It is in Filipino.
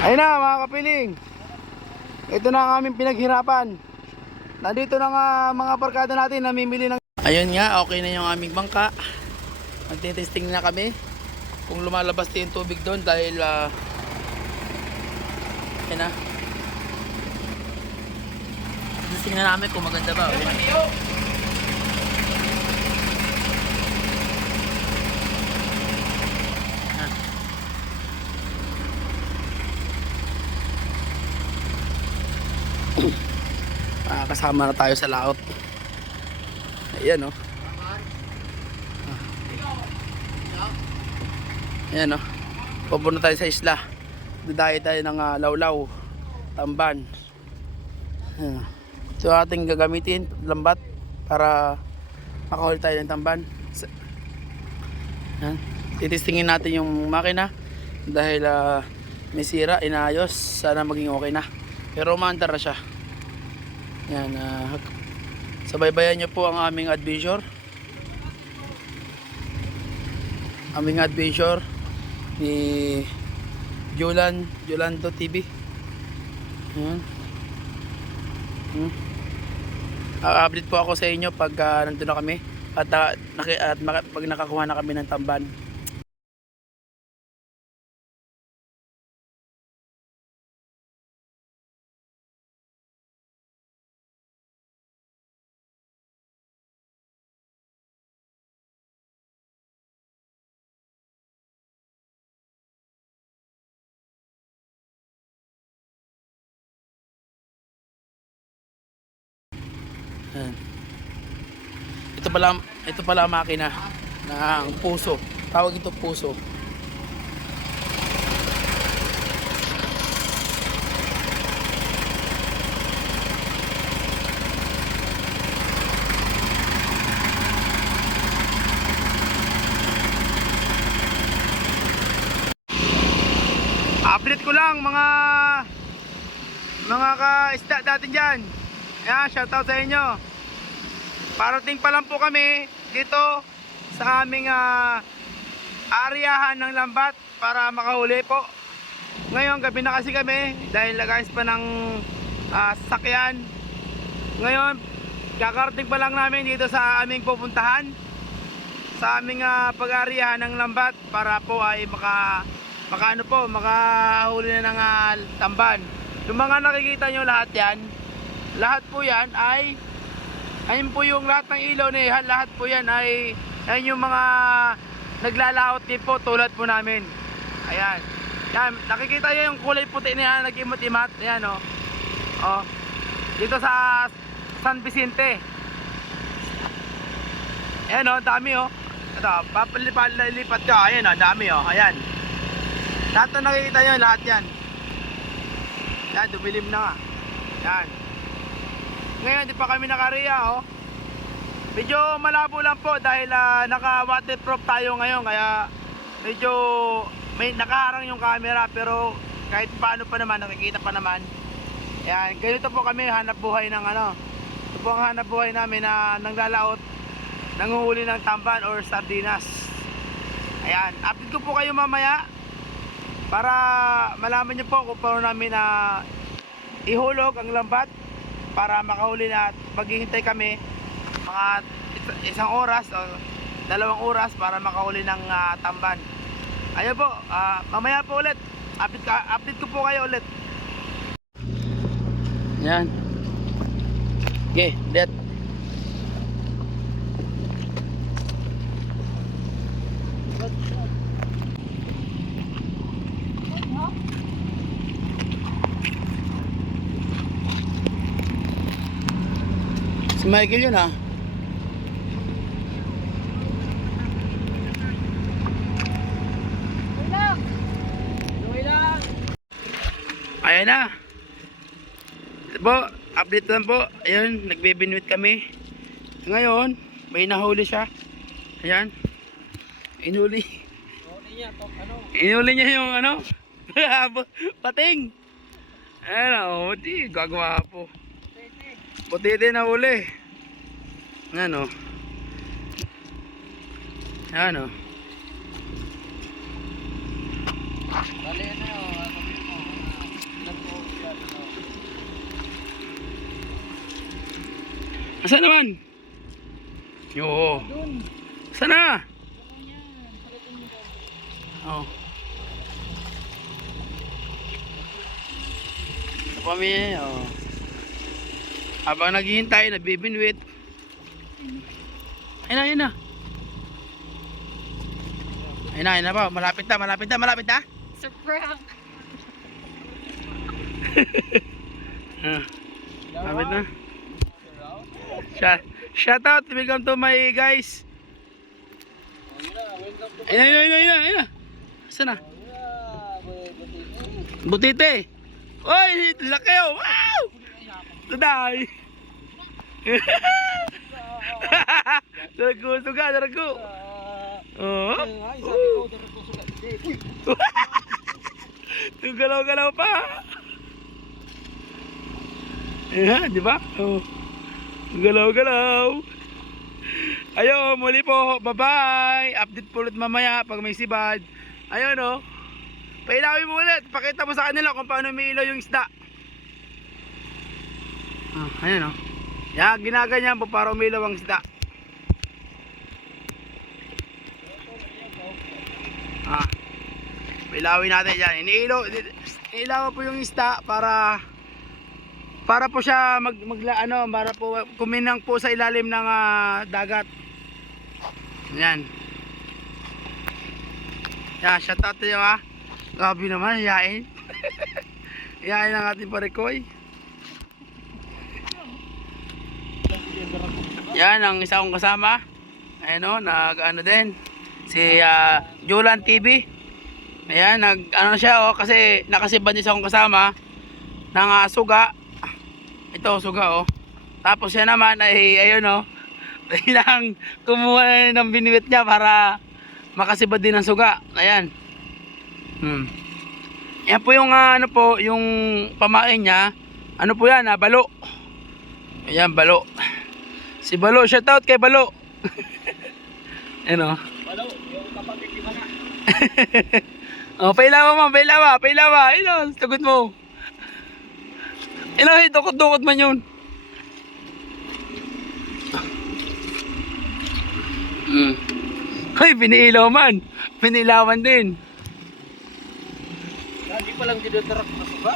Ayun na mga kapiling. Ito na ang aming pinaghirapan. Nandito na nga mga barkada natin namimili ng... Ayun nga, okay na yung aming bangka. Magtitesting na kami kung lumalabas din tubig doon dahil uh, ayun na. Testing na namin kung maganda ba. Ayun Ah, kasama na tayo sa laot. Ayan oh. Ayan oh. Pupunta tayo sa isla. Dadayo tayo ng ah, lawlaw. Tamban. Ayan. oh. Ito ang ating gagamitin, lambat, para makahuli tayo ng tamban. Ayan. Titistingin natin yung makina dahil ah, may sira, inaayos. Sana maging okay na. Pero umaandar na siya. Yan, ah, sabaybayan niyo po ang aming adventure. Aming adventure ni Julan, Julando TV. Yan. Hmm. Update po ako sa inyo pag ah, nandun na kami at, ah, naki, at pag nakakuha na kami ng tamban. Yan. Ito pala, ito pala ang makina na ang puso. Tawag ito puso. Update ko lang mga mga ka-isda natin dyan. Yan, shoutout sa inyo. Parating pa lang po kami dito sa aming ah, areahan ng lambat para makahuli po. Ngayon, gabi na kasi kami dahil nagayos pa ng ah, sasakyan. Ngayon, kakarating pa lang namin dito sa aming pupuntahan sa aming ah, pag-areahan ng lambat para po ay maka makaano po, makahuli na ng ah, tamban. Yung mga nakikita nyo lahat yan, lahat po yan ay ayun po yung lahat ng ilaw ni lahat po yan ay ayun yung mga naglalaot din po tulad po namin. Ayan. Yan, nakikita nyo yung kulay puti niya nag-imot-imat. Ayan oh. Oh. Dito sa San Vicente. Ayan oh, dami oh. Ito, papalipat ka. Ayan oh, dami oh. Ayan. Lahat na nakikita nyo, lahat yan. Yan, dumilim na nga. Yan. Ngayon, di pa kami nakariya, oh. Medyo malabo lang po dahil ah, naka waterproof tayo ngayon kaya medyo may nakaharang yung camera pero kahit paano pa naman nakikita pa naman. Yan, ganito po kami hanap buhay ng ano. Ito po ang hanap buhay namin na nanglalaot, nanguhuli ng tamban or sardinas. Ayan, update ko po kayo mamaya para malaman niyo po kung paano namin na ihulog ang lambat para makahuli na at maghihintay kami mga is- isang oras o dalawang oras para makahuli ng ah, tamban. Ayun po, ah, mamaya po ulit. Update, ka, update ko po kayo ulit. Yan. Okay, that. Si Michael yun ah. Ayan na. Po, update lang po. Ayun, nagbibinwit kami. Ngayon, may nahuli siya. Ayan. Inuli. Inuli niya yung ano? Pating. Ayan o, oh, gagawa po. Puti din na uli. Yan o. Oh. Yan o. Oh. Dali na o. Ano, ano, ano, Asan naman? Yo. Sana. Oh. Sa pamilya, oh. Habang naghihintay, nabibinwit. Ayun na, ayun na. Ayun na, ayun na pa. Malapit na, malapit na, malapit na. Sa prank. Ah, malapit na. Shout, shout out, welcome to my guys. Ayun na, ayun na, ayun na, ayun na. Saan na? Butite. Oy, laki oh. Wow! Tuday. Darago, suga, darago. Oh. Yung galaw-galaw pa. Ayan, di ba? Oh. Galaw-galaw. Ayun, muli po. Bye-bye. Update po ulit mamaya pag may sibad. Ayun, oh. Pailawin mo ulit. Pakita mo sa kanila kung paano umiilaw yung isda. Ah, ayun, oh. Yan, ginaganyan po para umilaw ang isda. Ah. Pailawin natin yan. Iniilaw, iniilaw po yung isda para para po siya mag, magla ano para po kuminang po sa ilalim ng ah, dagat. Yan. Yan, shout out to you ha. Grabe naman, yain. yain ang ating parikoy. Yan ang isa kong kasama. Ayan o, nag ano din. Si ah, Julan TV. Ayan, nag ano siya oh kasi nakasibad din sa akong kasama ng ah, suga. Ito suga oh. Tapos siya naman ay ayun oh. Kailangan kumuha ng biniwit niya para makasibad din ng suga. Ayan. Hmm. Yan po yung ah, ano po, yung pamain niya. Ano po yan, ah, balo. Ayan, balo. Si Balo, shout out kay Balo. Ano? Balo, yung kapatid ni Mana. Oh, pailawa mo, pailawa, pailawa. Ino, tugot mo. Ino, dukot-dukot man yun. Hmm. Ay, piniilaw man. Pinilawan din. Lagi pa lang dinotarak na suga.